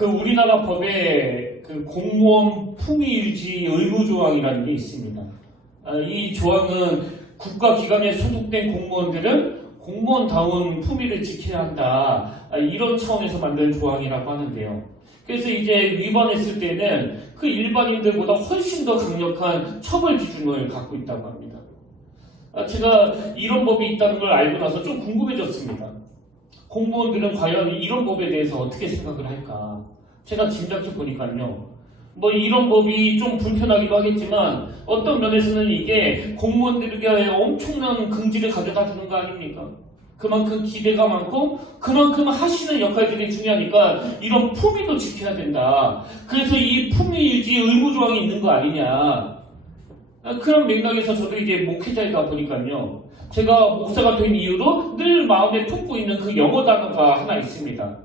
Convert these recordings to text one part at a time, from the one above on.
그 우리나라 법에 그 공무원 품위유지 의무조항이라는 게 있습니다. 이 조항은 국가기관에 소속된 공무원들은 공무원다운 품위를 지켜야 한다. 이런 차원에서 만든 조항이라고 하는데요. 그래서 이제 위반했을 때는 그 일반인들보다 훨씬 더 강력한 처벌 기준을 갖고 있다고 합니다. 제가 이런 법이 있다는 걸 알고 나서 좀 궁금해졌습니다. 공무원들은 과연 이런 법에 대해서 어떻게 생각을 할까? 제가 짐작해 보니까요. 뭐 이런 법이 좀 불편하기도 하겠지만 어떤 면에서는 이게 공무원들에게 엄청난 긍지를 가져다 주는 거 아닙니까? 그만큼 기대가 많고 그만큼 하시는 역할들이 중요하니까 이런 품위도 지켜야 된다. 그래서 이 품위 유지 의무 조항이 있는 거 아니냐. 그런 맥락에서 저도 이제 목회자이다 보니까요. 제가 목사가 된 이후로 늘 마음에 품고 있는 그 영어 단어가 하나 있습니다.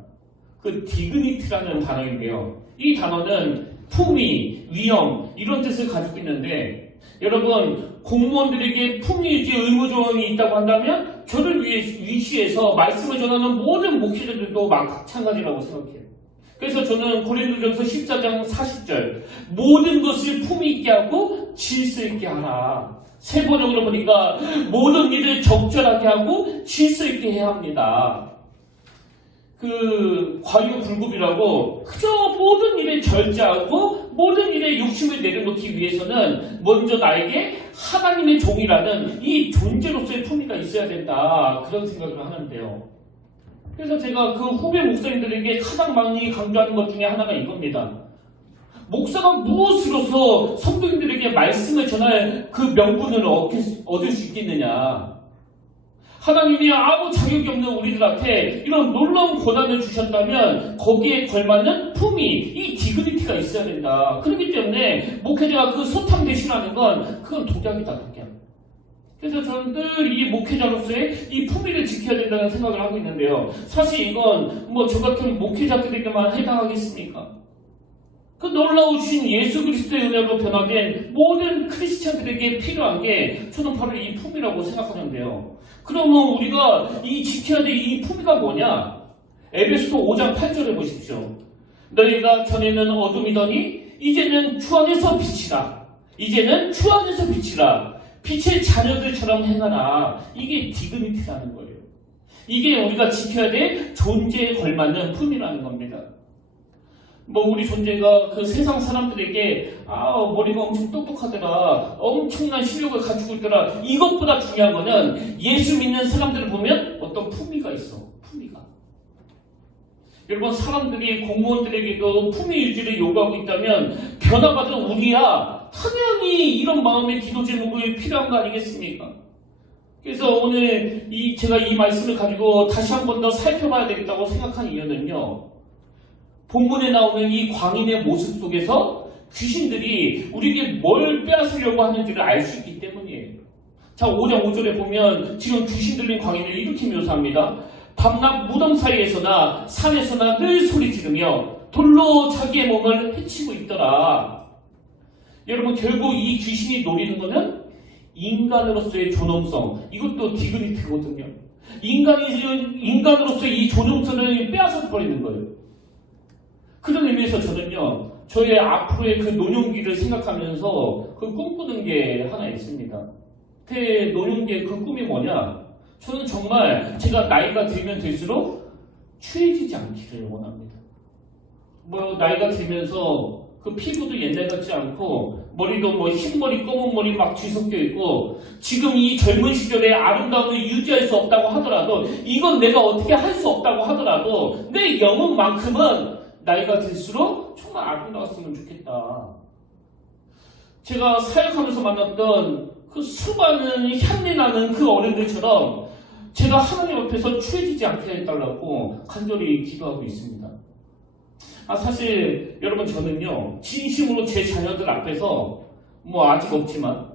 그 dignity라는 단어인데요. 이 단어는 품위, 위험 이런 뜻을 가지고 있는데 여러분 공무원들에게 품위 유지 의무 조항이 있다고 한다면 저를 위시해서 말씀을 전하는 모든 목회자들도 마찬가지라고 생각해요. 그래서 저는 고린도전서 14장 40절 모든 것을 품위 있게 하고 질서 있게 하라. 세번역으로 보니까 모든 일을 적절하게 하고 질서 있게 해야 합니다. 그 과유불급이라고 그저 모든 일에 절제하고 모든 일에 욕심을 내려놓기 위해서는 먼저 나에게 하나님의 종이라는 이 존재로서의 품위가 있어야 된다. 그런 생각을 하는데요. 그래서 제가 그 후배 목사님들에게 가장 많이 강조하는 것 중에 하나가 이겁니다. 목사가 무엇으로서 성도님들에게 말씀을 전할 그 명분을 얻을 수 있겠느냐. 하나님이 아무 자격이 없는 우리들한테 이런 놀라운 권한을 주셨다면 거기에 걸맞는 품위, 이 디그니티가 있어야 된다. 그렇기 때문에 목회자가 그 소탕 대신하는 건 그건 독약이다, 독약. 그래서 저는 늘 이 목회자로서의 이 품위를 지켜야 된다는 생각을 하고 있는데요. 사실 이건 뭐 저 같은 목회자들에게만 해당하겠습니까? 그 놀라우신 예수 그리스도의 은혜로 변화된 모든 크리스찬들에게 필요한 게 저는 바로 이 품위라고 생각하는데요. 그러면 우리가 이 지켜야 될 이 품위가 뭐냐? 에베소서 5장 8절에 보십시오. 너희가 전에는 어둠이더니 이제는 주 안에서 빛이라. 이제는 주 안에서 빛이라. 빛의 자녀들처럼 행하라. 이게 디그니티라는 거예요. 이게 우리가 지켜야 될 존재에 걸맞는 품위라는 겁니다. 뭐 우리 존재가 그 세상 사람들에게 머리가 엄청 똑똑하더라, 엄청난 실력을 가지고 있더라, 이것보다 중요한 거는 예수 믿는 사람들을 보면 어떤 품위가 있어. 품위가. 여러분 사람들이 공무원들에게도 품위 유지를 요구하고 있다면 변화받은 우리야 당연히 이런 마음의 기도 제목이 필요한 거 아니겠습니까? 그래서 오늘 제가 이 말씀을 가지고 다시 한 번 더 살펴봐야 되겠다고 생각한 이유는요. 본문에 나오는 이 광인의 모습 속에서 귀신들이 우리에게 뭘 빼앗으려고 하는지를 알 수 있기 때문이에요. 자, 5장 5절에 보면 지금 귀신 들린 광인을 이렇게 묘사합니다. 밤낮 무덤 사이에서나 산에서나 늘 소리 지르며 돌로 자기의 몸을 해치고 있더라. 여러분 결국 이 귀신이 노리는 것은 인간으로서의 존엄성, 이것도 디그니티거든요. 인간으로서의 이 존엄성을 빼앗아 버리는 거예요. 그런 의미에서 저는요, 저의 앞으로의 그 노년기를 생각하면서 그 꿈꾸는 게 하나 있습니다. 제 노년기의 그 꿈이 뭐냐? 저는 정말 제가 나이가 들면 들수록 추해지지 않기를 원합니다. 뭐 나이가 들면서 그 피부도 옛날 같지 않고 머리도 뭐 흰머리 검은 머리 막 뒤섞여 있고 지금 이 젊은 시절의 아름다움을 유지할 수 없다고 하더라도 이건 내가 어떻게 할 수 없다고 하더라도 내 영혼만큼은 나이가 들수록 정말 아름다웠으면 좋겠다. 제가 사역하면서 만났던 그 수많은 향내나는 그 어른들처럼 제가 하나님 앞에서 추해지지 않게 해달라고 간절히 기도하고 있습니다. 사실 여러분 저는요 진심으로 제 자녀들 앞에서 뭐 아직 없지만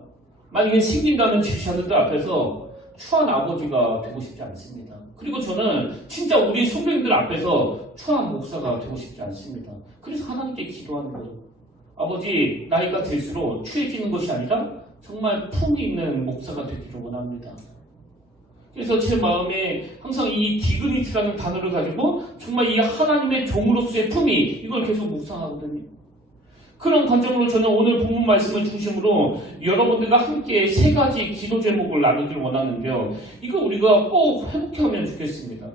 만약에 생긴다는 제 자녀들 앞에서 추한 아버지가 되고 싶지 않습니다. 그리고 저는 진짜 우리 선배님들 앞에서 추한 목사가 되고 싶지 않습니다. 그래서 하나님께 기도하는 거죠. 아버지 나이가 들수록 추해지는 것이 아니라 정말 품이 있는 목사가 되기를 원합니다. 그래서 제 마음에 항상 이 디그니티라는 단어를 가지고 정말 이 하나님의 종으로서의 품위, 이걸 계속 묵상하거든요. 그런 관점으로 저는 오늘 본문 말씀을 중심으로 여러분들과 함께 세 가지 기도 제목을 나누기를 원하는데요. 이거 우리가 꼭 회복하면 좋겠습니다.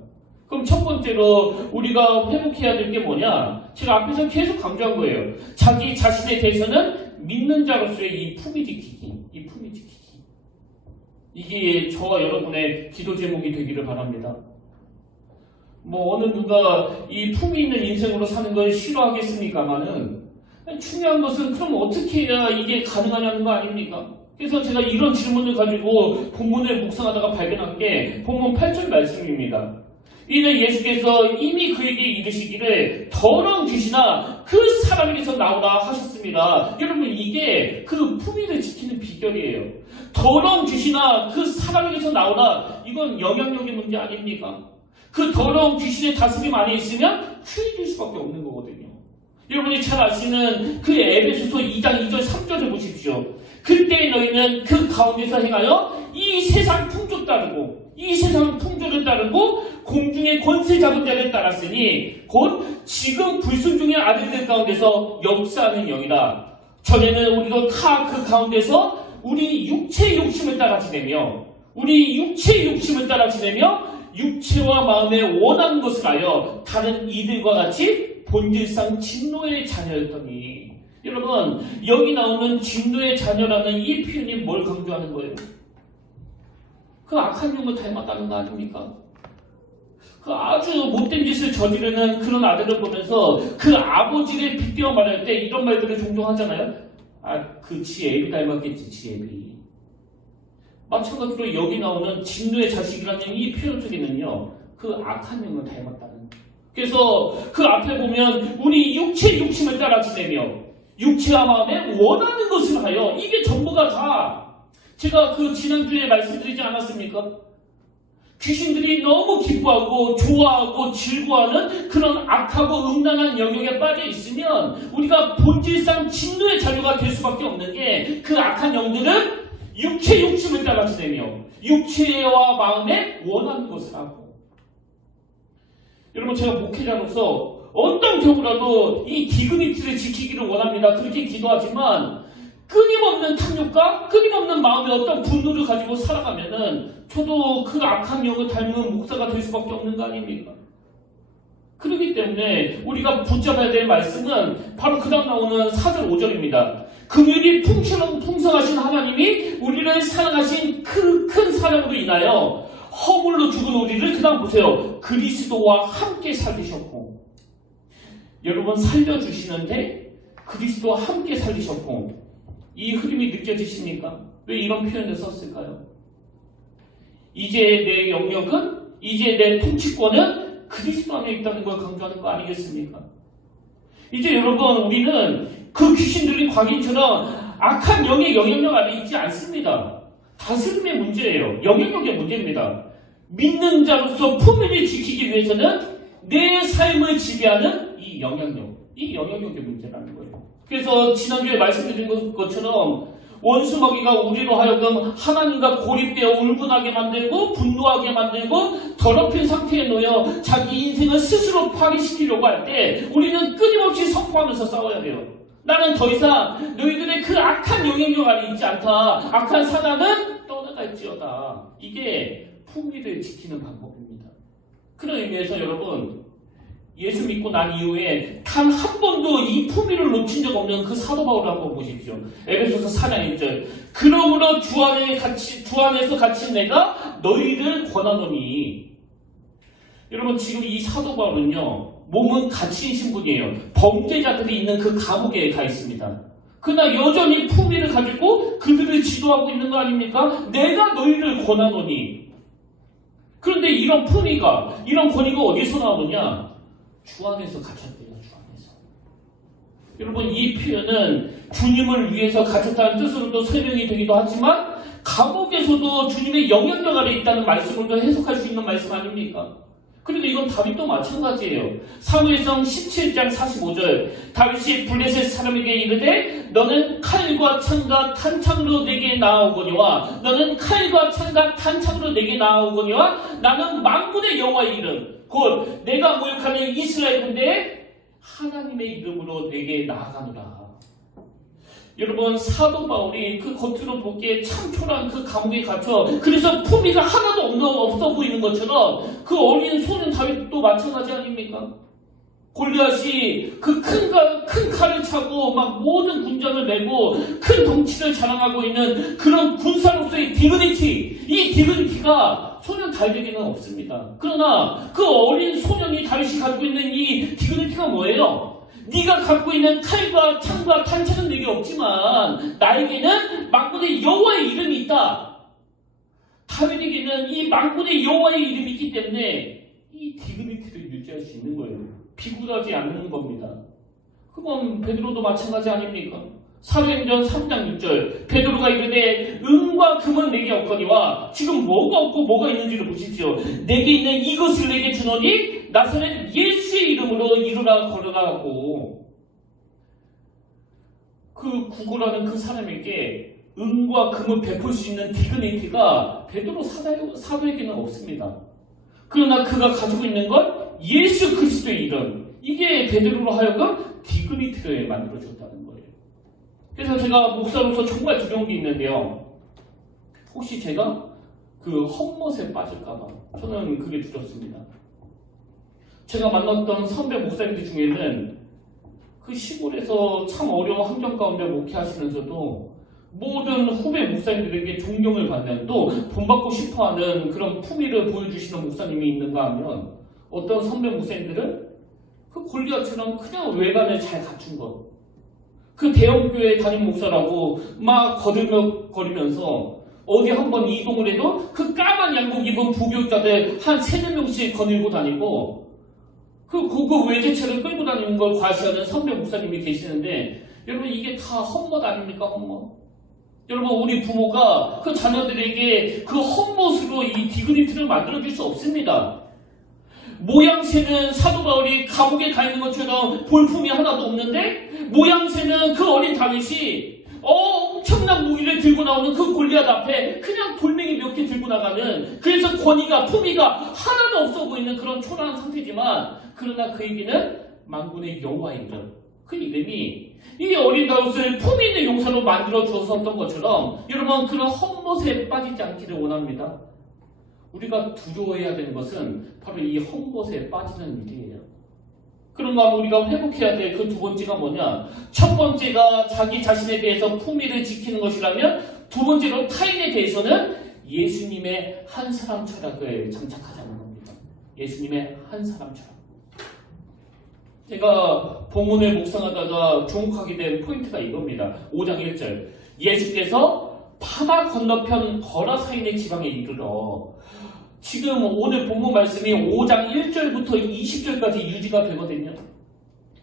그럼 첫 번째로 우리가 회복해야 될 게 뭐냐? 제가 앞에서 계속 강조한 거예요. 자기 자신에 대해서는 믿는 자로서의 이 품위 지키기. 이게 저와 여러분의 기도 제목이 되기를 바랍니다. 어느 누가 이 품위 있는 인생으로 사는 걸 싫어하겠습니까마는 중요한 것은 그럼 어떻게 해야 이게 가능하냐는 거 아닙니까? 그래서 제가 이런 질문을 가지고 본문을 묵상하다가 발견한 게 본문 8절 말씀입니다. 이는 예수께서 이미 그에게 이르시기를 더러운 귀신아 그 사람에게서 나오라 하셨습니다. 여러분, 이게 그 품위를 지키는 비결이에요. 더러운 귀신아 그 사람에게서 나오라. 이건 영향력의 문제 아닙니까? 그 더러운 귀신의 다스림 안에 있으면 휴해질 수밖에 없는 거거든요. 여러분이 잘 아시는 그 에베소서 2장 2절 3절을 보십시오. 그때 너희는 그 가운데서 행하여 이 세상 풍조 따르고 이 세상 풍조를 따르고 공중의 권세 잡은 자를 따랐으니 곧 지금 불순종의 아들들 가운데서 역사하는 영이다. 전에는 우리도 다 그 가운데서 우리 육체의 욕심을 따라 지내며 육체와 마음에 원하는 것을 하여 다른 이들과 같이 본질상 진노의 자녀였더니. 여러분, 여기 나오는 진노의 자녀라는 이 표현이 뭘 강조하는 거예요? 그 악한 영을 닮았다는 거 아닙니까? 그 아주 못된 짓을 저지르는 그런 아들을 보면서 그 아버지를 빗대어 말할 때 이런 말들을 종종 하잖아요. 그 지 애비 닮았겠지, 지 애비. 마찬가지로 여기 나오는 진노의 자식이라는 이 표현 속에는요, 그 악한 영을 닮았다는. 그래서 그 앞에 보면 우리 육체의 욕심을 따라 지내며 육체와 마음에 원하는 것을 하여, 이게 전부가 다 제가 그 지난주에 말씀드리지 않았습니까? 귀신들이 너무 기뻐하고 좋아하고 즐거워하는 그런 악하고 음란한 영역에 빠져 있으면 우리가 본질상 진노의 자료가 될 수밖에 없는 게, 그 악한 영들은 육체 욕심을 따라 지내며 육체와 마음에 원하는 것을 하고. 여러분, 제가 목회자로서 어떤 경우라도 이 디그니티를 지키기를 원합니다. 그렇게 기도하지만 끊임없는 탐욕과 끊임없는 마음의 어떤 분노를 가지고 살아가면은 저도 그 악한 영을 닮은 목사가 될 수밖에 없는 거 아닙니까? 그렇기 때문에 우리가 붙잡아야 될 말씀은 바로 그 다음 나오는 4절 5절입니다. 긍휼이 풍성하신 하나님이 우리를 사랑하신 그 큰 사랑으로 인하여 허물로 죽은 우리를, 그 다음 보세요, 그리스도와 함께 살리셨고. 여러분, 살려주시는데 그리스도와 함께 살리셨고. 이 흐름이 느껴지십니까? 왜 이런 표현을 썼을까요? 이제 내 영역은, 이제 내 통치권은 그리스도 안에 있다는 걸 강조하는 거 아니겠습니까? 이제 여러분, 우리는 그 귀신 들린 광인처럼 악한 영의 영향력 안에 있지 않습니다. 다스림의 문제예요. 영향력의 문제입니다. 믿는 자로서 품위를 지키기 위해서는 내 삶을 지배하는 이 영향력의 문제라는 거예요. 그래서 지난주에 말씀드린 것처럼 원수 먹이가 우리로 하여금 하나님과 고립되어 울분하게 만들고 분노하게 만들고 더럽힌 상태에 놓여 자기 인생을 스스로 파괴시키려고 할 때 우리는 끊임없이 선포하면서 싸워야 돼요. 나는 더 이상 너희들의 그 악한 영향력 안에 있지 않다. 악한 사단은 떠나갈지어다. 이게 품위를 지키는 방법입니다. 그런 의미에서 여러분, 예수 믿고 난 이후에 단 한 번도 이 품위를 놓친 적 없는 그 사도 바울을 한번 보십시오. 에베소서 4장 1절. 그러므로 주 안에서 갇힌 내가 너희를 권하노니. 여러분, 지금 이 사도 바울은요, 몸은 갇힌 신분이에요. 범죄자들이 있는 그 감옥에 가 있습니다. 그러나 여전히 품위를 가지고 그들을 지도하고 있는 거 아닙니까? 내가 너희를 권하노니. 그런데 이런 품위가, 이런 권위가 어디서 나오느냐? 주 안에서 갇혔대요. 주 안에서. 여러분, 이 표현은 주님을 위해서 갇혔다는 뜻으로도 설명이 되기도 하지만 감옥에서도 주님의 영향력 아래 있다는 말씀으로 해석할 수 있는 말씀 아닙니까? 그리고 이건 다윗도 마찬가지예요. 사무엘상 17장 45절 다윗이 블레셋 사람에게 이르되 너는 칼과 창과 탄창으로 내게 나아오거니와 너는 칼과 창과 탄창으로 내게 나아오거니와 나는 만군의 여호와의 이름 곧 내가 모욕하는 이스라엘 군대에 하나님의 이름으로 내게 나아가노라. 여러분 사도 바울이 그 겉으로 보기에 참 초라한 그 감옥에 갇혀 그래서 품위가 하나도 없어 보이는 것처럼 그 어린 소년 다윗도 마찬가지 아닙니까? 골리앗이 그 큰 칼을 차고 막 모든 군장을 메고 큰 덩치를 자랑하고 있는 그런 군사로서의 디그니티, 이 디그니티가 소년 다윗에게는 없습니다. 그러나 그 어린 소년이 다윗이 가지고 있는 이 디그니티가 뭐예요? 네가 갖고 있는 칼과 창과 탄창은 내게 없지만 나에게는 만군의 여호와의 이름이 있다. 다윗에게는 이 만군의 여호와의 이름이 있기 때문에 이 디그니티를 유지할 수 있는 거예요. 비굴하지 않는 겁니다. 그건 베드로도 마찬가지 아닙니까? 사도행전 3장 6절 베드로가 이르되 은과 금은 내게 없거니와 지금 뭐가 없고 뭐가 있는지를 보십시오. 내게 있는 이것을 내게 주노니 나사렛 예수의 이름으로 이루라 걸어라 하고 그 구걸하는 그 사람에게 은과 금을 베풀 수 있는 디그니티가 베드로 사도에게는 없습니다. 그러나 그가 가지고 있는 건 예수 그리스도의 이름, 이게 베드로로 하여금 디그니티를 만들어줬다는 거예요. 그래서 제가 목사로서 정말 두려운 게 있는데요. 혹시 제가 그 헛멋에 빠질까봐 저는 그게 두렵습니다. 제가 만났던 선배 목사님들 중에는 그 시골에서 참 어려운 환경 가운데 목회하시면서도 모든 후배 목사님들에게 존경을 받는 또 본받고 싶어하는 그런 품위를 보여주시는 목사님이 있는가 하면 어떤 선배 목사님들은 그 골리앗처럼 그냥 외관을 잘 갖춘 것, 그 대형교회 담임 목사라고 막 거들거리면서 어디 한번 이동을 해도 그 까만 양복 입은 부교육자들 한 3-4명씩 거닐고 다니고 그 고급 외제차를 끌고 다니는 걸 과시하는 선배 목사님이 계시는데 여러분 이게 다 헛멋 아닙니까? 헛멋. 여러분 우리 부모가 그 자녀들에게 그 헛멋으로 이 디그니티를 만들어줄 수 없습니다. 모양새는 사도 바울이 감옥에 가 있는 것처럼 볼품이 하나도 없는데 모양새는 그 어린 다윗이 엄청난 무기를 들고 나오는 그 골리앗 앞에 그냥 돌멩이 몇 개 들고 나가는, 그래서 권위가 품위가 하나도 없어 보이는 그런 초라한 상태지만 그러나 그에게는 만군의 여호와의 이름, 그 이름이 이 어린 다윗을 품위 있는 용사로 만들어 주었던 것처럼 여러분 그런 헛멋에 빠지지 않기를 원합니다. 우리가 두려워해야 되는 것은 바로 이 헛멋에 빠지는 일이에요. 그런가 하면 우리가 회복해야 될 그 두 번째가 뭐냐? 첫 번째가 자기 자신에 대해서 품위를 지키는 것이라면 두 번째로 타인에 대해서는 예수님의 한 사람 철학을 장착하자는 겁니다. 예수님의 한 사람 철학. 제가 본문을 묵상하다가 주목하게 된 포인트가 이겁니다. 5장 1절 예수께서 바다 건너편 거라사인의 지방에 이르러, 지금 오늘 본문 말씀이 5장 1절부터 20절까지 유지가 되거든요.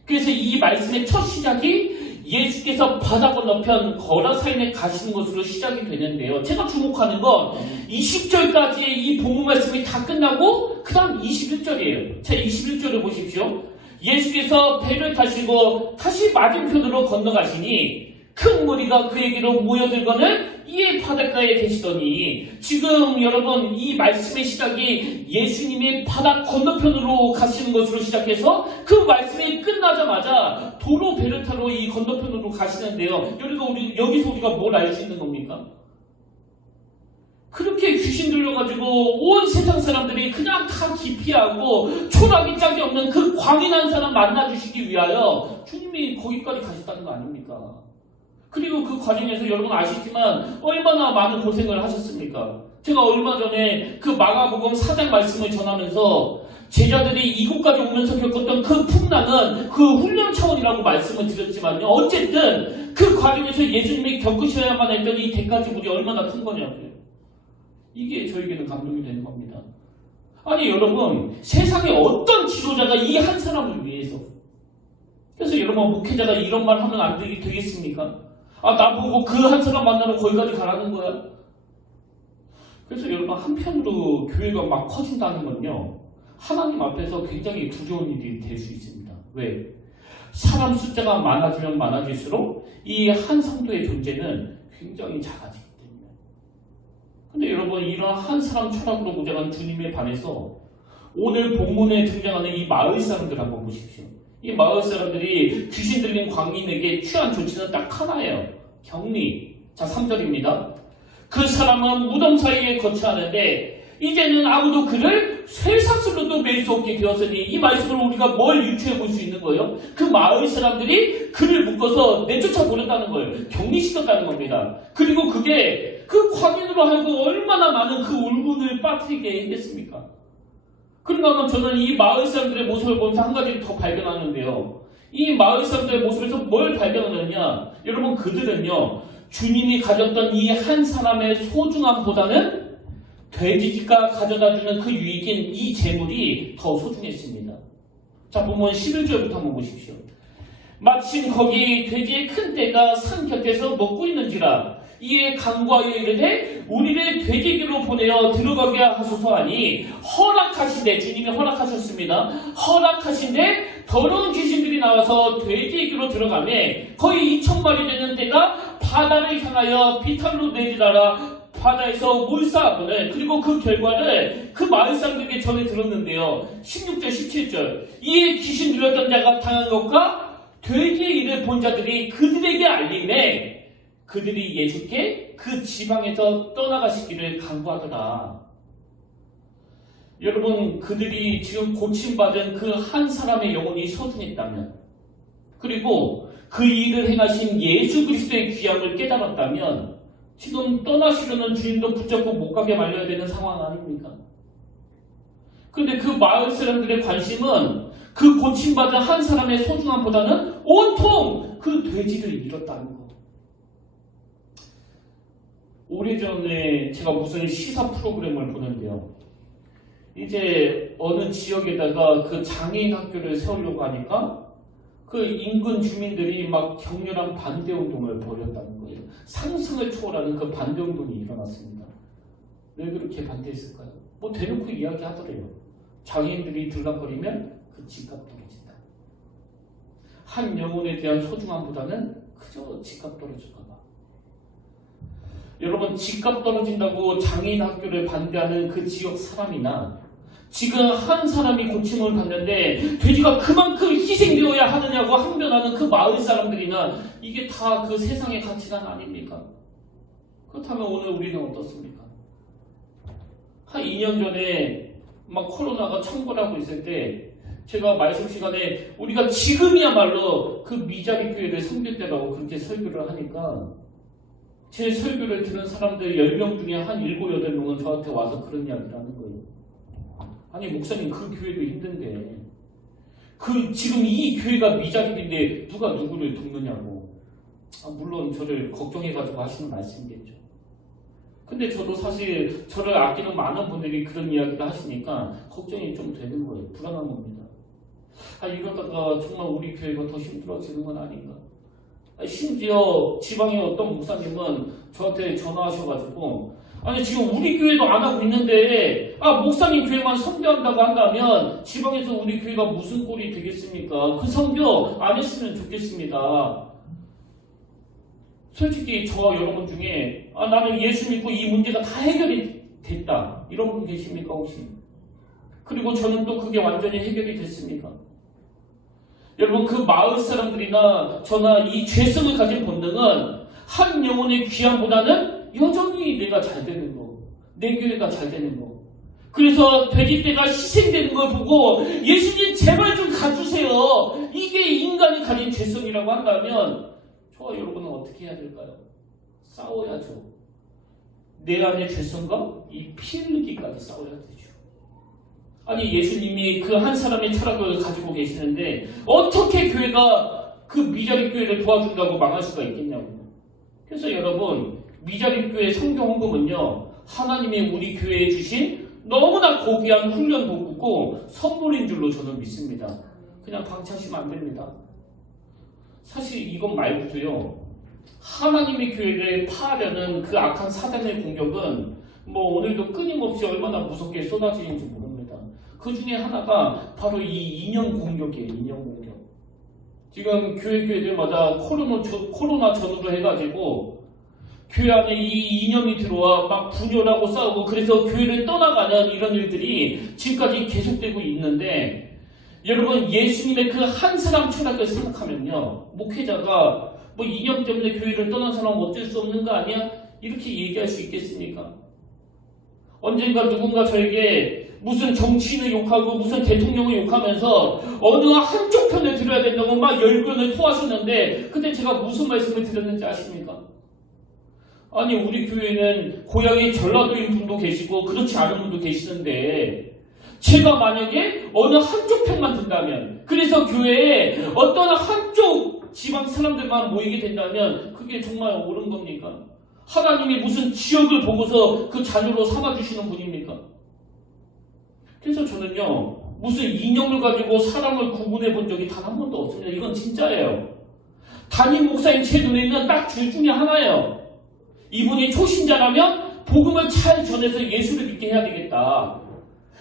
그래서 이 말씀의 첫 시작이 예수께서 바다 건너편 거라사인에 가시는 것으로 시작이 되는데요. 제가 주목하는 건 20절까지의 이 본문 말씀이 다 끝나고 그 다음 21절이에요. 자, 21절을 보십시오. 예수께서 배를 타시고 다시 맞은편으로 건너가시니 큰 무리가 그에게로 모여들거늘 이에 바닷가에 계시더니, 지금 여러분 이 말씀의 시작이 예수님이 바다 건너편으로 가시는 것으로 시작해서 그 말씀이 끝나자마자 도로 배를 타러 이 건너편으로 가시는데요. 여기서 우리가 뭘 알 수 있는 겁니까? 그렇게 귀신 들려가지고 온 세상 사람들이 그냥 다 기피하고 초라하기 짝이 없는 그 광인한 사람 만나주시기 위하여 주님이 거기까지 가셨다는 거 아닙니까? 그리고 그 과정에서 여러분 아시지만 얼마나 많은 고생을 하셨습니까? 제가 얼마 전에 그 마가복음 4장 말씀을 전하면서 제자들이 이곳까지 오면서 겪었던 그 풍랑은 그 훈련 차원이라고 말씀을 드렸지만요. 어쨌든 그 과정에서 예수님이 겪으셔야만 했던 이 대가지불이 얼마나 큰 거냐고요. 이게 저에게는 감동이 되는 겁니다. 아니 여러분, 세상에 어떤 지도자가 이 한 사람을 위해서, 그래서 여러분 목회자가 이런 말 하면 안 되겠습니까? 나보고 그 한 사람 만나러 거기까지 가라는 거야? 그래서 여러분 한편으로 교회가 막 커진다는 건요, 하나님 앞에서 굉장히 두려운 일이 될 수 있습니다. 왜? 사람 숫자가 많아지면 많아질수록 이 한 성도의 존재는 굉장히 작아지기 때문에. 근데 여러분, 이런 한 사람 철학으로 무장한 주님에 반해서 오늘 본문에 등장하는 이 마을 사람들 한번 보십시오. 이 마을 사람들이 귀신 들린 광인에게 취한 조치는 딱 하나예요. 격리. 자, 3절입니다. 그 사람은 무덤 사이에 거처하는데 이제는 아무도 그를 쇠사슬로도 맬 수 없게 되었으니, 이 말씀을 우리가 뭘 유추해 볼 수 있는 거예요? 그 마을 사람들이 그를 묶어서 내쫓아 버렸다는 거예요. 격리시켰다는 겁니다. 그리고 그게 그 광인으로 하여금 얼마나 많은 그 울분을 빠뜨리게 했겠습니까? 그러면 저는 이 마을 사람들의 모습을 보면서 한 가지를 더 발견하는데요. 이 마을 사람들의 모습에서 뭘 발견하느냐? 여러분, 그들은요, 주님이 가졌던 이 한 사람의 소중함보다는 돼지가 가져다주는 그 유익인 이 재물이 더 소중했습니다. 자, 보면 11절부터 한번 보십시오. 마침 거기 돼지의 큰 떼가 산 곁에서 먹고 있는지라 이에 간구하여 이르되 우리를 돼지기로 보내어 들어가게 하소서 하니, 허락하신대, 주님이 허락하셨습니다. 허락하신대 더러운 귀신들이 나와서 돼지기로 들어가매 거의 2,000마리 되는 떼가 바다를 향하여 비탈로 내리다라 바다에서 몰사하거늘. 그리고 그 결과를 그 마을 사람들에게 전해 들었는데요. 16절 17절 이에 귀신 들렸던 자가 당한 것과 돼지의 일을 본 자들이 그들에게 알림해 그들이 예수께 그 지방에서 떠나가시기를 간구하더라. 여러분, 그들이 지금 고침받은 그 한 사람의 영혼이 소중했다면, 그리고 그 일을 행하신 예수 그리스도의 귀함을 깨달았다면 지금 떠나시려는 주인도 붙잡고 못 가게 말려야 되는 상황 아닙니까? 그런데 그 마을 사람들의 관심은 그 고침받은 한 사람의 소중함보다는 온통 그 돼지를 잃었다는 거. 오래전에 제가 무슨 시사 프로그램을 보는데요. 이제 어느 지역에다가 그 장애인 학교를 세우려고 하니까 그 인근 주민들이 막 격렬한 반대운동을 벌였다는 거예요. 상승을 초월하는 그 반대운동이 일어났습니다. 왜 그렇게 반대했을까요? 뭐 대놓고 이야기하더래요. 장애인들이 들락거리면 그 집값 떨어진다. 한 영혼에 대한 소중함보다는 그저 집값 떨어질까 봐. 여러분, 집값 떨어진다고 장애인 학교를 반대하는 그 지역 사람이나 지금 한 사람이 고침을 받는데 돼지가 그만큼 희생되어야 하느냐고 항변하는 그 마을 사람들이나, 이게 다 그 세상의 가치관 아닙니까? 그렇다면 오늘 우리는 어떻습니까? 한 2년 전에 막 코로나가 창궐하고 있을 때 제가 말씀 시간에 우리가 지금이야말로 그 미자리 교회를 섬길 때라고 그렇게 설교를 하니까 제 설교를 들은 사람들 10명 중에 한 7, 8명은 저한테 와서 그런 이야기를 하는 거예요. 아니, 목사님, 그 교회도 힘든데 지금 이 교회가 미자립인데 누가 누구를 돕느냐고. 물론 저를 걱정해가지고 하시는 말씀이겠죠. 근데 저도 사실 저를 아끼는 많은 분들이 그런 이야기를 하시니까 걱정이 좀 되는 거예요. 불안한 겁니다. 이러다가 정말 우리 교회가 더 힘들어지는 건 아닌가. 심지어 지방의 어떤 목사님은 저한테 전화하셔가지고, 아니, 지금 우리 교회도 안 하고 있는데 목사님 교회만 선교한다고 한다면 지방에서 우리 교회가 무슨 꼴이 되겠습니까? 그 선교 안 했으면 좋겠습니다. 솔직히 저와 여러분 중에 나는 예수 믿고 이 문제가 다 해결이 됐다, 이런 분 계십니까 혹시? 그리고 저는 또 그게 완전히 해결이 됐습니까? 여러분, 그 마을 사람들이나 저나 이 죄성을 가진 본능은 한 영혼의 귀함보다는 여전히 내가 잘 되는 거, 내 교회가 잘 되는 거. 그래서 돼지떼가 희생되는 걸 보고 예수님 제발 좀 가주세요, 이게 인간이 가진 죄성이라고 한다면 저와 여러분은 어떻게 해야 될까요? 싸워야죠. 내 안의 죄성과 이 피 흘리기까지 싸워야 되죠. 아니, 예수님이 그 한 사람의 철학을 가지고 계시는데 어떻게 교회가 그 미자립 교회를 도와준다고 망할 수가 있겠냐고요. 그래서 여러분, 미자립 교회 성경 헌금은요, 하나님이 우리 교회에 주신 너무나 고귀한 훈련 도구고 선물인 줄로 저는 믿습니다. 그냥 방치하시면 안 됩니다. 사실 이것 말고도요, 하나님의 교회를 파하려는 그 악한 사단의 공격은 뭐 오늘도 끊임없이 얼마나 무섭게 쏟아지는지 모릅니다. 그 중에 하나가 바로 이 이념 공격이에요. 이념 공격. 지금 교회들마다 코로나 전후로 해가지고 교회 안에 이 이념이 들어와 막 분열하고 싸우고 그래서 교회를 떠나가는 이런 일들이 지금까지 계속되고 있는데, 여러분 예수님의 그 한 사람 철학을 생각하면요, 목회자가 뭐 이념 때문에 교회를 떠난 사람 어쩔 수 없는 거 아니야? 이렇게 얘기할 수 있겠습니까? 언젠가 누군가 저에게 무슨 정치인을 욕하고 무슨 대통령을 욕하면서 어느 한쪽 편을 들어야 된다고 막 열변을 토하셨는데, 그때 제가 무슨 말씀을 드렸는지 아십니까? 아니, 우리 교회는 고향이 전라도인 분도 계시고 그렇지 않은 분도 계시는데, 제가 만약에 어느 한쪽 편만 든다면, 그래서 교회에 어떤 한쪽 지방 사람들만 모이게 된다면 그게 정말 옳은 겁니까? 하나님이 무슨 지역을 보고서 그 자녀로 삼아주시는 분입니까? 그래서 저는요, 무슨 이념을 가지고 사람을 구분해 본 적이 단 한 번도 없습니다. 이건 진짜예요. 담임 목사인 제 눈에는 딱 둘 중에 하나예요. 이분이 초신자라면 복음을 잘 전해서 예수를 믿게 해야 되겠다.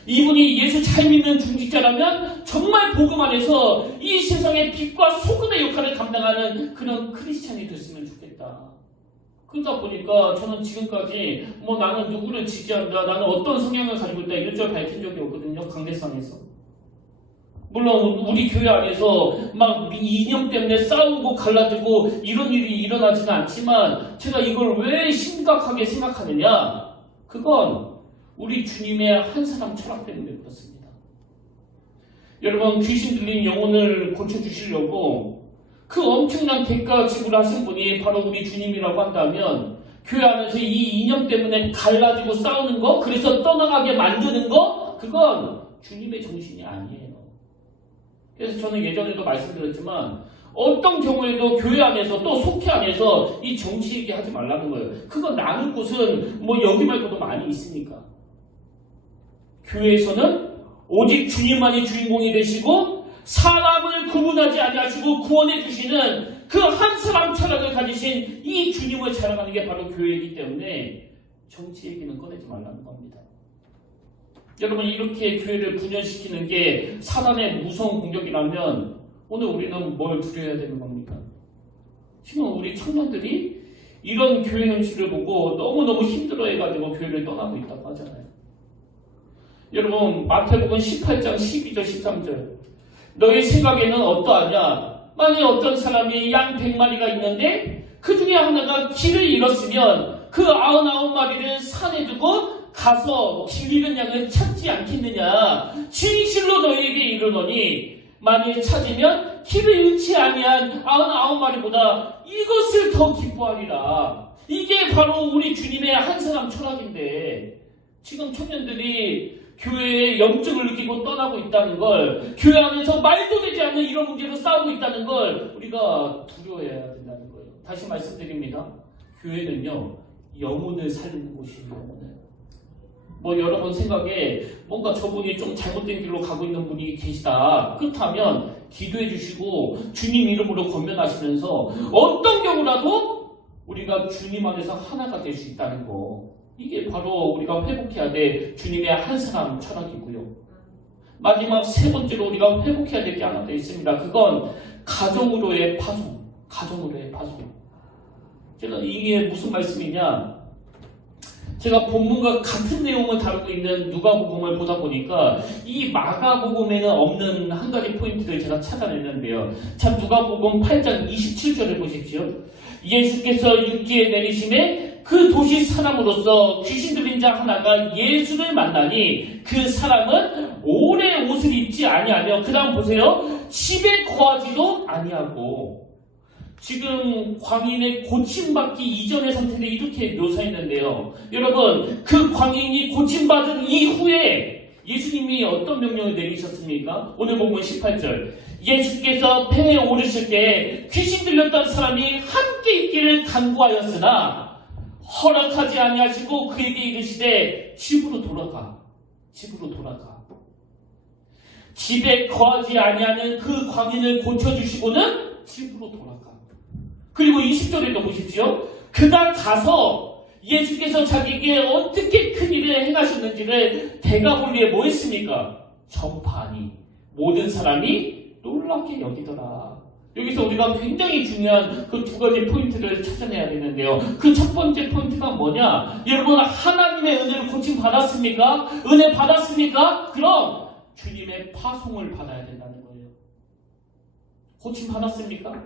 이분이 예수 잘 믿는 중직자라면 정말 복음 안에서 이 세상의 빛과 소금의 역할을 감당하는 그런 크리스찬이 됐으면 좋겠다. 그러다 보니까 저는 지금까지 뭐 나는 누구를 지지한다, 나는 어떤 성향을 가지고 있다, 이런 걸 밝힌 적이 없거든요. 강대상에서. 물론 우리 교회 안에서 막 이념 때문에 싸우고 갈라지고 이런 일이 일어나지는 않지만, 제가 이걸 왜 심각하게 생각하느냐, 그건 우리 주님의 한 사람 철학 때문에 그렇습니다. 여러분, 귀신 들린 영혼을 고쳐주시려고 그 엄청난 대가 지불하신 분이 바로 우리 주님이라고 한다면, 교회 안에서 이 이념 때문에 갈라지고 싸우는 거, 그래서 떠나가게 만드는 거, 그건 주님의 정신이 아니에요. 그래서 저는 예전에도 말씀드렸지만, 어떤 경우에도 교회 안에서 또 속회 안에서 이 정치 얘기하지 말라는 거예요. 그거 나는 곳은 뭐 여기 말고도 많이 있으니까. 교회에서는 오직 주님만이 주인공이 되시고 사람을 구분하지 아니하시고 구원해 주시는 그 한 사람 철학을 가지신 이 주님을 자랑하는 게 바로 교회이기 때문에 정치 얘기는 꺼내지 말라는 겁니다. 여러분, 이렇게 교회를 분열시키는 게 사단의 무서운 공격이라면 오늘 우리는 뭘 두려워야 되는 겁니까? 지금 우리 청년들이 이런 교회 현실을 보고 너무너무 힘들어해가지고 교회를 떠나고 있다고 하잖아요. 여러분, 마태복음 18장 12절 13절, 너희 생각에는 어떠하냐? 만약 어떤 사람이 양 100마리가 있는데 그 중에 하나가 길을 잃었으면 그 99마리를 산에 두고 가서 길 잃은 양을 찾지 않겠느냐? 진실로 너희에게 이르노니 만일 찾으면 길을 잃지 아니한 99마리보다 이것을 더 기뻐하리라. 이게 바로 우리 주님의 한 사람 철학인데, 지금 청년들이 교회에 염증을 느끼고 떠나고 있다는 걸, 교회 안에서 말도 되지 않는 이런 문제로 싸우고 있다는 걸 우리가 두려워해야 된다는 거예요. 다시 말씀드립니다. 교회는요, 영혼을 살리는 곳이에요. 영혼을. 뭐 여러분 생각에 뭔가 저분이 좀 잘못된 길로 가고 있는 분이 계시다, 그렇다면 기도해 주시고 주님 이름으로 권면하시면서 어떤 경우라도 우리가 주님 안에서 하나가 될 수 있다는 거, 이게 바로 우리가 회복해야 될 주님의 한 사람 철학이고요. 마지막 세 번째로 우리가 회복해야 될 게 하나 더 있습니다. 그건 가정으로의 파송. 가정으로의 파송. 제가 이게 무슨 말씀이냐, 제가 본문과 같은 내용을 다루고 있는 누가복음을 보다 보니까 이 마가복음에는 없는 한 가지 포인트를 제가 찾아냈는데요. 자, 누가복음 8장 27절을 보십시오. 예수께서 육지에 내리심에 그 도시 사람으로서 귀신 들린 자 하나가 예수를 만나니 그 사람은 오래 옷을 입지 아니하며, 그 다음 보세요, 집에 거하지도 아니하고. 지금 광인의 고침받기 이전의 상태를 이렇게 묘사했는데요. 여러분, 그 광인이 고침받은 이후에 예수님이 어떤 명령을 내리셨습니까? 오늘 본문 18절, 예수께서 배에 오르실 때 귀신 들렸던 사람이 함께 있기를 간구하였으나 허락하지 아니하시고 그에게 이르시되 집으로 돌아가. 집으로 돌아가. 집에 거하지 아니하는 그 광인을 고쳐주시고는 집으로 돌아가. 그리고 20절에도 보십시오. 그가 가서 예수께서 자기에게 어떻게 큰 일을 행하셨는지를 대가볼리에 뭐 했습니까? 전파하니 모든 사람이 놀랍게 여기더라. 여기서 우리가 굉장히 중요한 그 두 가지 포인트를 찾아내야 되는데요. 그 첫 번째 포인트가 뭐냐? 여러분, 하나님의 은혜를 고침 받았습니까? 은혜 받았습니까? 그럼 주님의 파송을 받아야 된다는 거예요. 고침 받았습니까?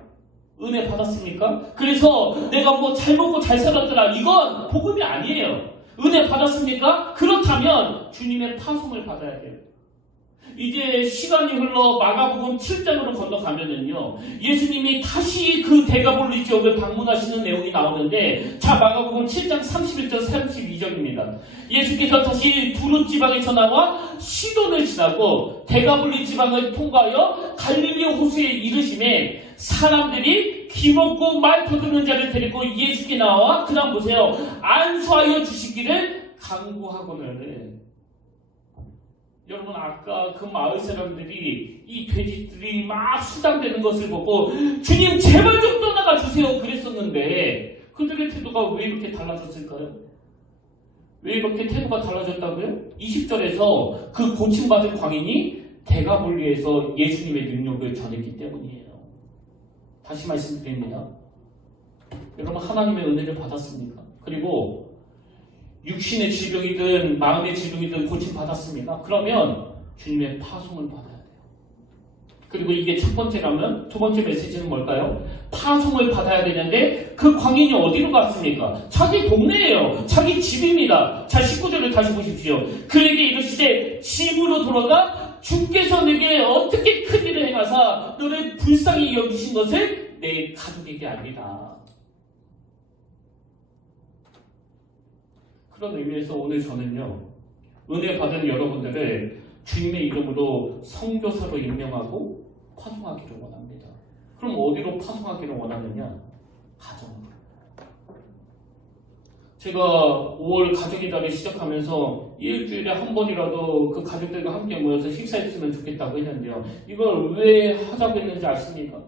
은혜 받았습니까? 그래서 내가 뭐 잘 먹고 잘 살았더라, 이건 복음이 아니에요. 은혜 받았습니까? 그렇다면 주님의 파송을 받아야 돼요. 이제 시간이 흘러 마가복음 7장으로 건너가면은요, 예수님이 다시 그 데가볼리 지역을 방문하시는 내용이 나오는데, 자, 마가복음 7장 31절 32절입니다. 예수께서 다시 두루 지방에서 나와 시돈을 지나고 데가볼리 지방을 통과하여 갈릴리 호수에 이르심에 사람들이 기먹고 말 터드는 자를 데리고 예수께 나와, 그 다음 보세요, 안수하여 주시기를 간구하거늘. 여러분, 아까 그 마을 사람들이 이 돼지들이 막 수당되는 것을 보고 주님 제발 좀 떠나가 주세요 그랬었는데, 그들의 태도가 왜 이렇게 달라졌을까요? 왜 이렇게 태도가 달라졌다고요? 20절에서 그 고침받은 광인이 데가볼리에서 예수님의 능력을 전했기 때문이에요. 다시 말씀드립니다. 여러분, 하나님의 은혜를 받았습니까? 그리고 육신의 질병이든 마음의 질병이든 고침받았습니까? 그러면 주님의 파송을 받아야 돼요. 그리고 이게 첫 번째라면 두 번째 메시지는 뭘까요? 파송을 받아야 되는데 그 광인이 어디로 갔습니까? 자기 동네예요. 자기 집입니다. 자, 19절을 다시 보십시오. 그에게 이르시되 집으로 돌아가 주께서 내게 어떻게 큰 일을 행하사 너를 불쌍히 여기신 것을 내 가족에게 알리라. 그런 의미에서 오늘 저는요, 은혜 받은 여러분들을 주님의 이름으로 선교사로 임명하고 파송하기를 원합니다. 그럼 어디로 파송하기를 원하느냐? 가정으로. 제가 5월 가족의 달을 시작하면서 일주일에 한 번이라도 그 가족들과 함께 모여서 식사했으면 좋겠다고 했는데요. 이걸 왜 하자고 했는지 아십니까?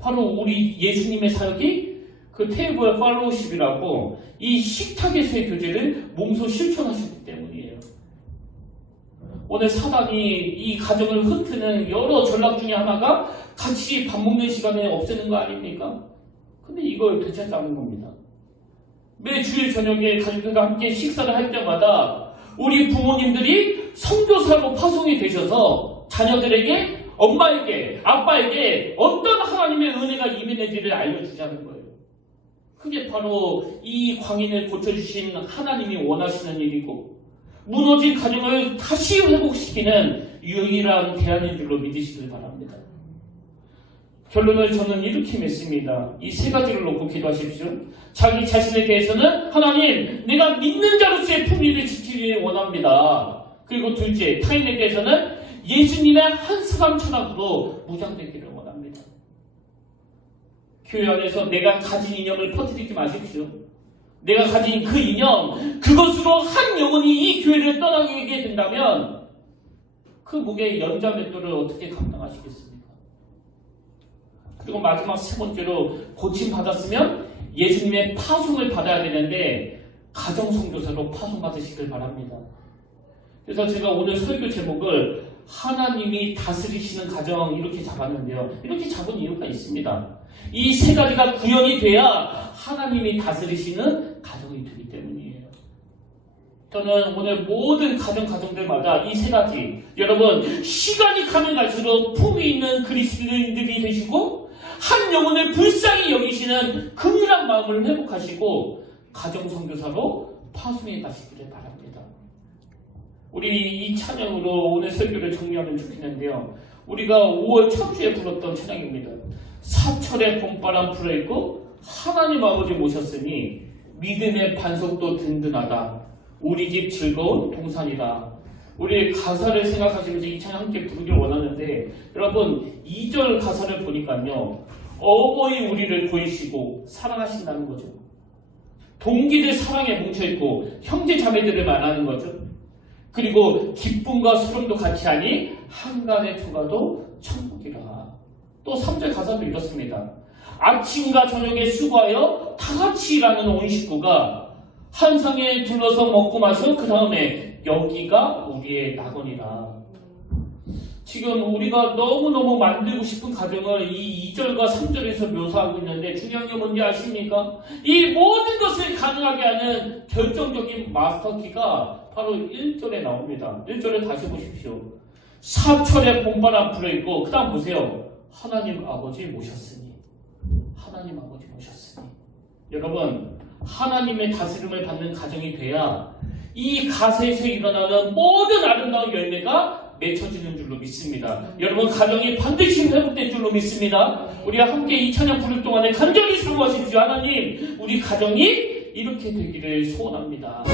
바로 우리 예수님의 사역이 그 테이블 팔로우십이라고 이 식탁에서의 교제를 몸소 실천하셨기 때문이에요. 오늘 사단이 이 가정을 흩트는 여러 전략 중에 하나가 같이 밥 먹는 시간에 없애는 거 아닙니까? 근데 이걸 괜찮지 않은 겁니다. 매 주일 저녁에 가족들과 함께 식사를 할 때마다 우리 부모님들이 선교사로 파송이 되셔서 자녀들에게, 엄마에게, 아빠에게 어떤 하나님의 은혜가 임했는지를 알려주자는 거예요. 그게 바로 이 광인을 고쳐주신 하나님이 원하시는 일이고, 무너진 가정을 다시 회복시키는 유일한 대안인 줄로 믿으시길 바랍니다. 결론을 저는 이렇게 맺습니다. 이 세 가지를 놓고 기도하십시오. 자기 자신에 대해서는 하나님, 내가 믿는 자로서의 품위를 지키길 원합니다. 그리고 둘째, 타인에 대해서는 예수님의 한 사람 철학으로 무장되기를 원합니다. 교회 안에서 내가 가진 이념을 퍼뜨리지 마십시오. 내가 가진 그 이념, 그것으로 한 영혼이 이 교회를 떠나게 된다면 그 무게의 연자맷돌을 어떻게 감당하시겠습니까? 그리고 마지막 세 번째로, 고침받았으면 예수님의 파송을 받아야 되는데 가정선교사로 파송받으시길 바랍니다. 그래서 제가 오늘 설교 제목을 하나님이 다스리시는 가정 이렇게 잡았는데요. 이렇게 잡은 이유가 있습니다. 이 세 가지가 구현이 돼야 하나님이 다스리시는 가정이 되기 때문이에요. 저는 오늘 모든 가정들마다 이 세 가지, 여러분, 시간이 가면 갈수록 품위 있는 그리스도인들이 되시고 한 영혼을 불쌍히 여기시는 긍휼한 마음을 회복하시고 가정선교사로 파송해 가시기를 바랍니다. 우리 이 찬양으로 오늘 설교를 정리하면 좋겠는데요. 우리가 5월 첫 주에 불렀던 찬양입니다. 사철의 봄바람 불어있고 하나님 아버지 모셨으니 믿음의 반석도 든든하다. 우리 집 즐거운 동산이다. 우리 가사를 생각하시면서 이 찬양 함께 부르길 원하는데, 여러분 2절 가사를 보니까요, 어버이 우리를 보이시고 사랑하신다는 거죠. 동기들 사랑에 뭉쳐있고 형제 자매들을 말하는 거죠. 그리고 기쁨과 소름도 같이 하니 한간의 초가도 천국이라. 또 3절 가사도 이렇습니다. 아침과 저녁에 수고하여 다 같이 일하는 온 식구가 한 상에 둘러서 먹고 마셔 그 다음에 여기가 우리의 낙원이다. 지금 우리가 너무너무 만들고 싶은 가정을 이 2절과 3절에서 묘사하고 있는데 중요한 게 뭔지 아십니까? 이 모든 것을 가능하게 하는 결정적인 마스터키가 바로 1절에 나옵니다. 1절에 다시 보십시오. 사철에 본바람 불어있고 그 다음 보세요. 하나님 아버지 모셨으니. 하나님 아버지 모셨으니. 여러분, 하나님의 다스림을 받는 가정이 돼야 이 가세에서 일어나는 모든 아름다운 열매가 맺혀지는 줄로 믿습니다. 여러분, 가정이 반드시 회복될 줄로 믿습니다. 우리가 함께 이 찬양 부를 동안에 간절히 사모하십시오. 하나님, 우리 가정이 이렇게 되기를 소원합니다.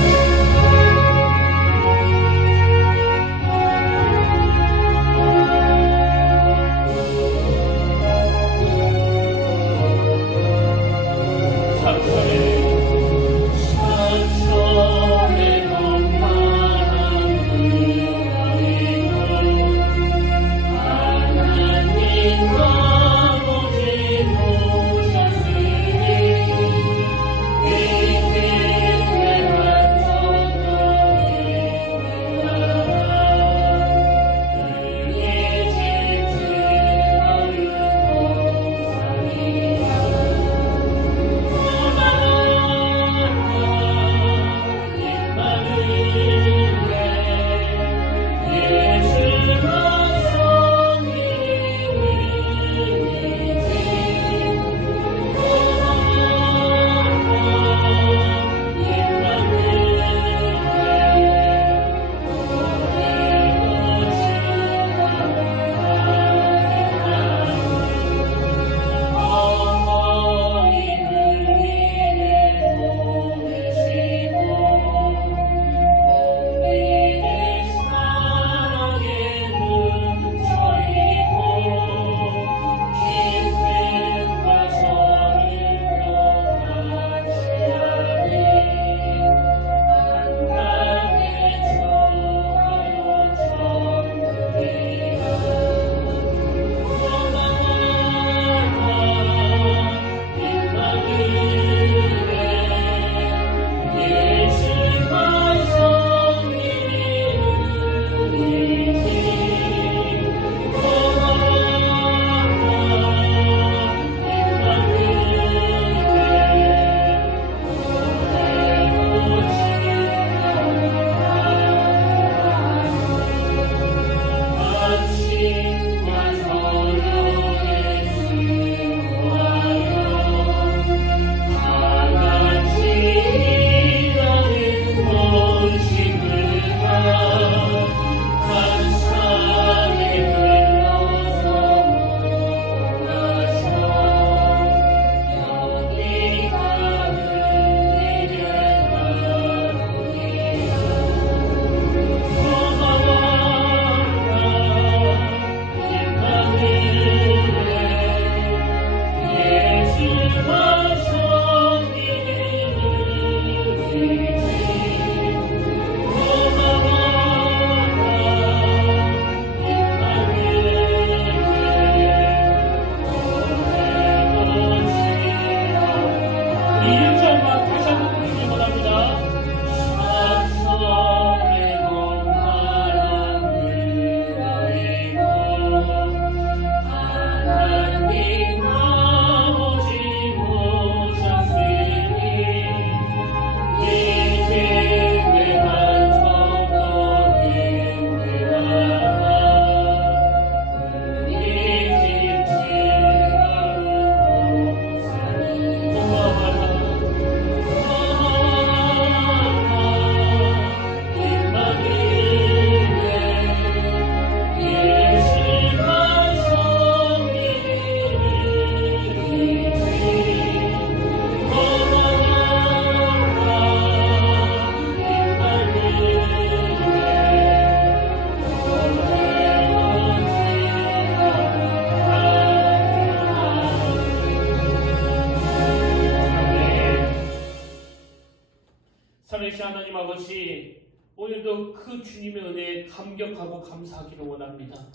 살아계신 하나님 아버지, 오늘도 그 주님의 은혜에 감격하고 감사하기를 원합니다.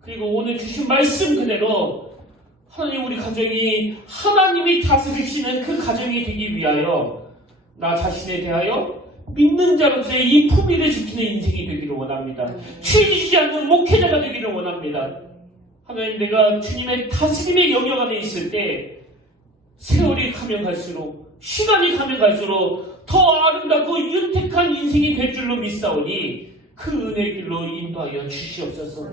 그리고 오늘 주신 말씀 그대로 하나님, 우리 가정이 하나님이 다스리시는 그 가정이 되기 위하여 나 자신에 대하여 믿는 자로서의 이 품위를 지키는 인생이 되기를 원합니다. 취지지 않는 목회자가 되기를 원합니다. 하나님, 내가 주님의 다스림의 영역 안에 있을 때 세월이 가면 갈수록, 시간이 가면 갈수록 더 아름답고 윤택한 인생이 될 줄로 믿사오니 그 은혜의 길로 인도하여 주시옵소서.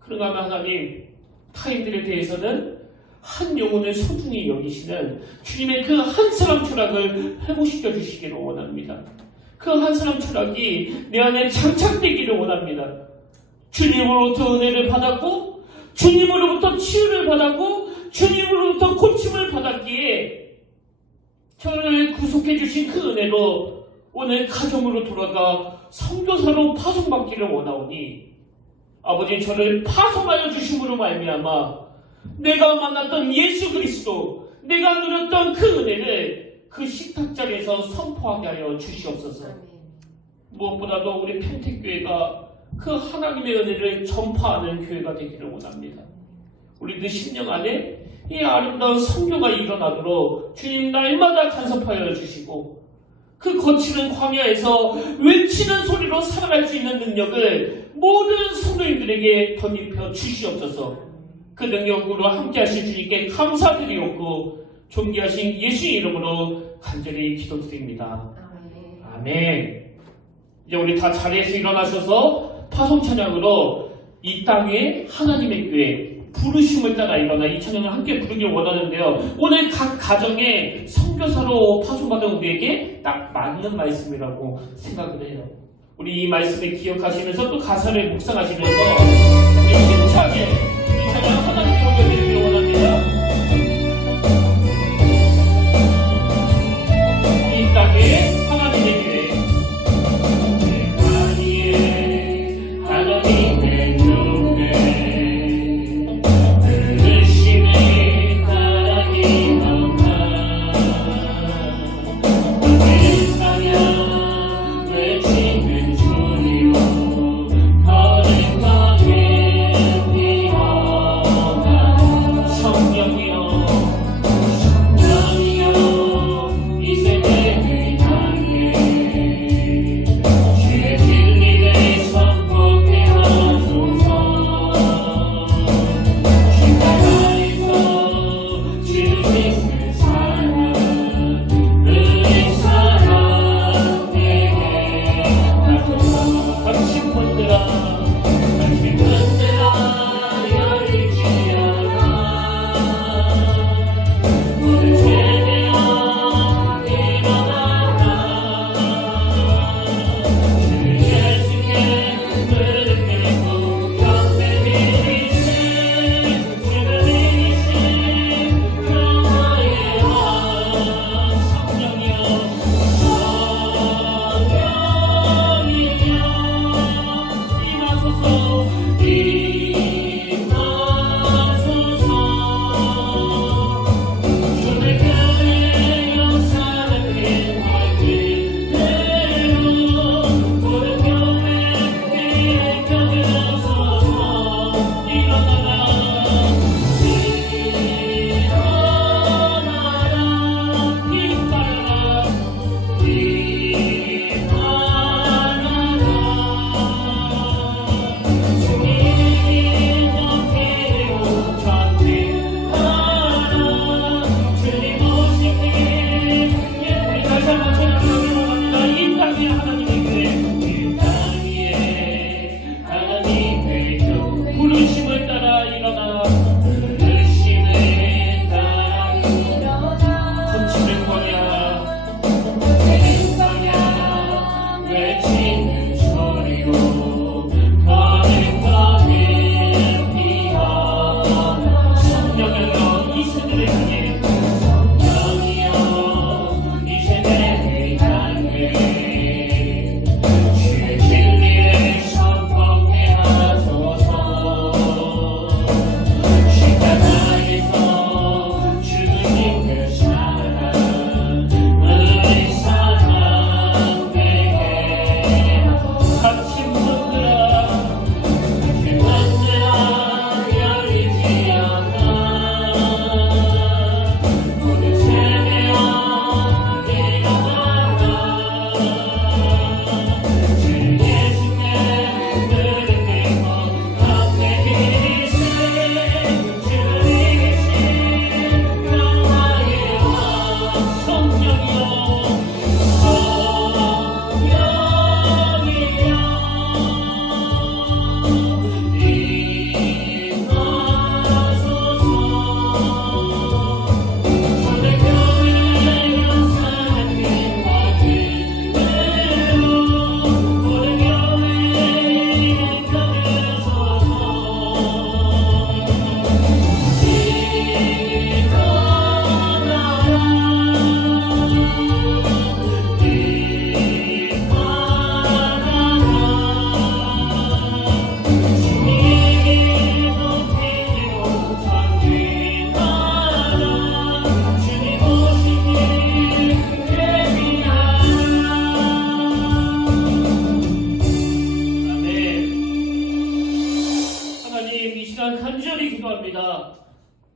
그러나 하나님, 타인들에 대해서는 한 영혼을 소중히 여기시는 주님의 그 한 사람 철학을 회복시켜 주시기를 원합니다. 그 한 사람 철학이 내 안에 장착되기를 원합니다. 주님으로부터 은혜를 받았고, 주님으로부터 치유를 받았고, 주님으로부터 고침을 받았기에 저를 구속해 주신 그 은혜로 오늘 가정으로 돌아가 선교사로 파송받기를 원하오니, 아버지, 저를 파송하여 주심으로 말미암아 내가 만났던 예수 그리스도, 내가 누렸던 그 은혜를 그 식탁 자리에서 선포하게 하여 주시옵소서. 무엇보다도 우리 평택교회가 그 하나님의 은혜를 전파하는 교회가 되기를 원합니다. 우리들 심령 안에 이 아름다운 선교가 일어나도록 주님 날마다 간섭하여 주시고, 그 거치는 광야에서 외치는 소리로 살아갈 수 있는 능력을 모든 성도님들에게 덧입혀 주시옵소서. 그 능력으로 함께 하실 주님께 감사드리옵고 존귀하신 예수의 이름으로 간절히 기도드립니다. 아멘. 이제 우리 다 자리에서 일어나셔서 파송 찬양으로 이 땅에 하나님의 교회 부르심을 따라 일어나 이 찬양을 함께 부르길 원하는데요. 오늘 각 가정에 선교사로 파송받은 우리에게 딱 맞는 말씀이라고 생각을 해요. 우리 이 말씀을 기억하시면서 또 가사를 묵상하시면서 우리 힘차게 이 찬양 하나님께 올려드리길 원합니다. 이 땅에 하나님의 교회 외치는 주님, 거룩하게 위하여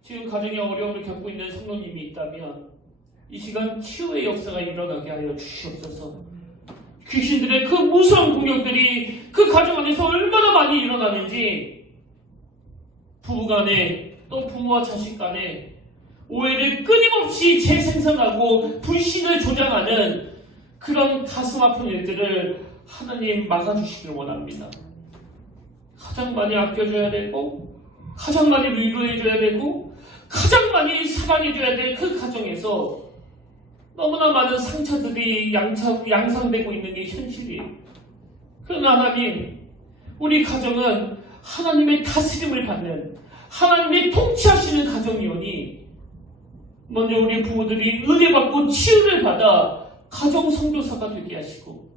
지금 가정에 어려움을 겪고 있는 성도님이 있다면 이 시간 치유의 역사가 일어나게 하여 주시옵소서. 귀신들의 그 무서운 공격들이 그 가정 안에서 얼마나 많이 일어나는지, 부부간에 또 부모와 자식 간에 오해를 끊임없이 재생산하고 불신을 조장하는 그런 가슴 아픈 일들을 하나님 막아주시길 원합니다. 가장 많이 아껴줘야 되고, 가장 많이 위로해줘야 되고, 가장 많이 사랑해줘야 될 그 가정에서 너무나 많은 상처들이 양상되고 있는 게 현실이에요. 그러나 하나님, 우리 가정은 하나님의 다스림을 받는, 하나님의 통치하시는 가정이오니 먼저 우리 부모들이 은혜받고 치유를 받아 가정 선교사가 되게 하시고,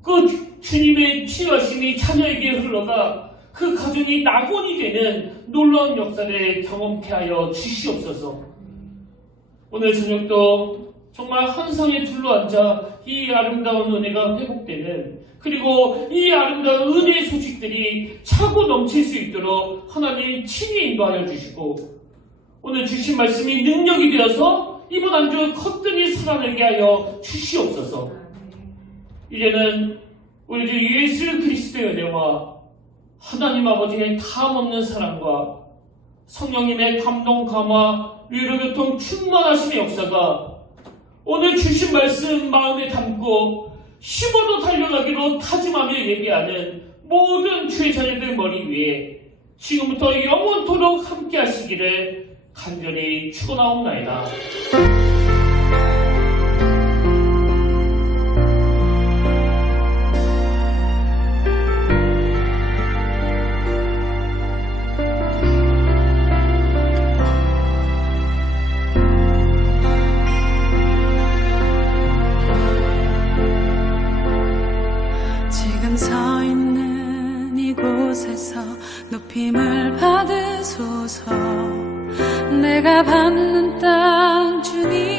그 주님의 치유하심이 자녀에게 흘러가 그 가정이 낙원이 되는 놀라운 역사를 경험케 하여 주시옵소서. 오늘 저녁도 정말 한상에 둘러앉아 이 아름다운 은혜가 회복되는, 그리고 이 아름다운 은혜의 소식들이 차고 넘칠 수 있도록 하나님 친히 인도하여 주시고, 오늘 주신 말씀이 능력이 되어서 이번 한 주 커튼이 살아나게 하여 주시옵소서. 이제는 우리 주 예수 그리스도의 은혜와 하나님 아버지의 다함없는 사랑과 성령님의 감동, 감화, 위로, 교통, 충만하심의 역사가 오늘 주신 말씀 마음에 담고 힘어도 달려가기로 다짐하며 예배하는 모든 주의 자녀들 머리 위에 지금부터 영원토록 함께 하시기를 간절히 축원하옵나이다. 지금 서 있는 이곳에서 높임을 받으소서. 내가 밟는 땅 주님